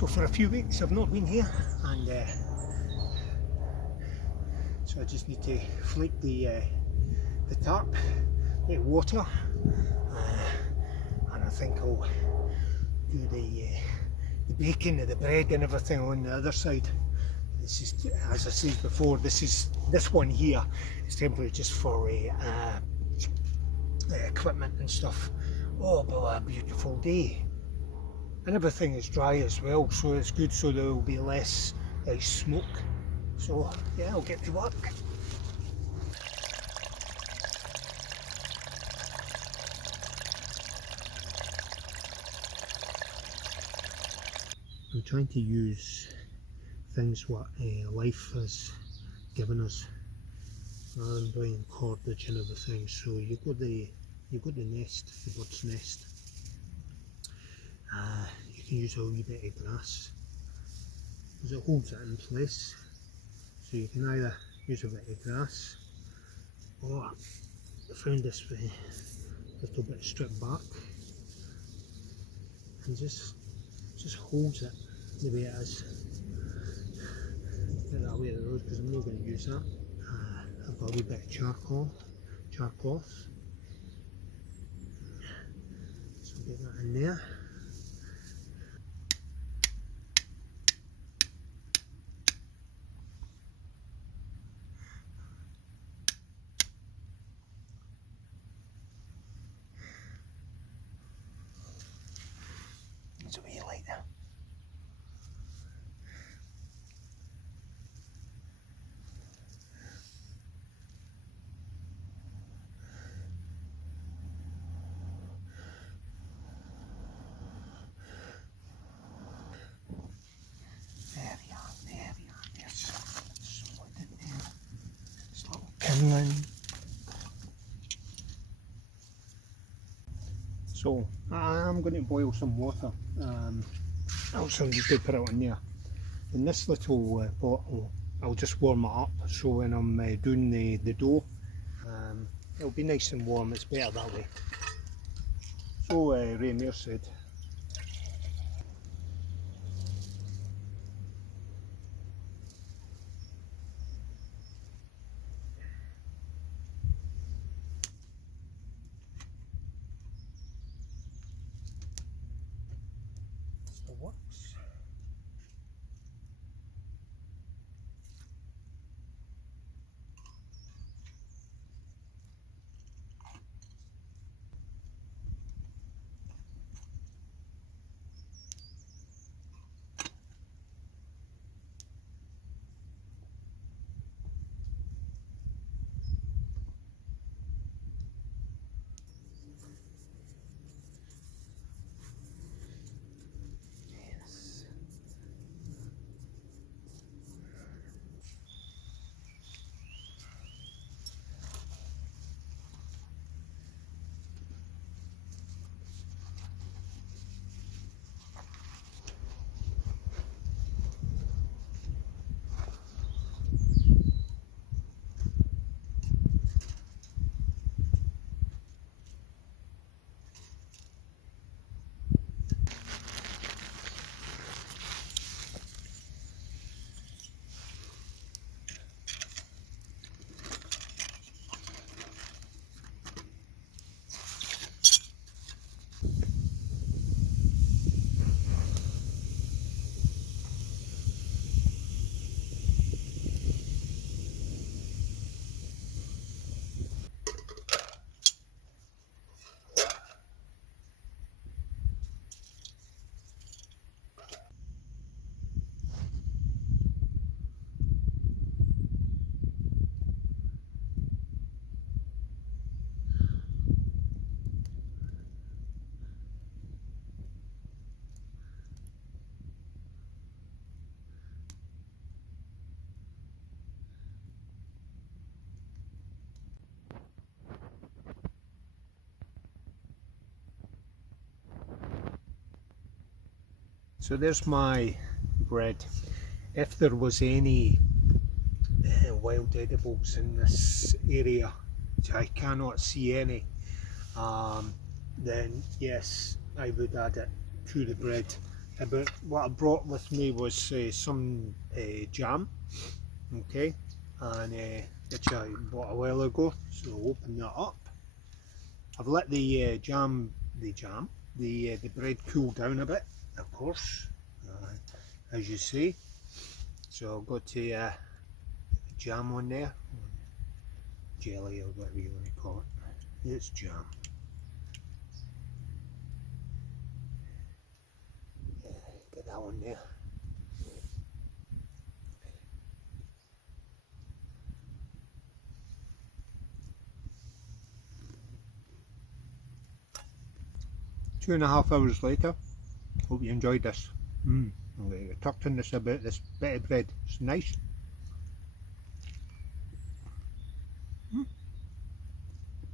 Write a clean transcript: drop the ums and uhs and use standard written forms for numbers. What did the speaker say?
So for a few weeks I've not been here, and so I just need to flake the tarp, get water, and I think I'll do the bacon and the bread and everything on the other side. This is, as I said before, this one here is temporary just for equipment and stuff. Oh, but a beautiful day, and everything is dry as well, so it's good, so there will be less smoke. So yeah, I'll get to work. I'm trying to use things what life has given us, rather than buying cordage and everything. So you've got the nest, the bird's nest. You can use a wee bit of grass because it holds it in place. So you can either use a bit of grass, or I found this little bit stripped back and just holds it the way it is. Get that way of the road because I'm not going to use that. I've got a wee bit of charcoal, charcloth. So get that in there. It's a wee light there. There we are, there's solid in there. This little kindling. So I'm going to boil some water. Also need to put it on there. In this little bottle, I'll just warm it up, so when I'm doing the dough, it'll be nice and warm. It's better that way. So Rainier said. Still works. So there's my bread. If there was any wild edibles in this area, which I cannot see any, then yes, I would add it to the bread. about what I brought with me was some jam, okay, and which I bought a while ago. So I'll open that up. I've let the bread cool down a bit, of course, as you see. So I'll go to jam on there, jelly or whatever you want to call it. It's jam. Get that one there. Two and a half hours later. Hope you enjoyed this. I'm going to get tucked in this about this bit of bread. It's nice.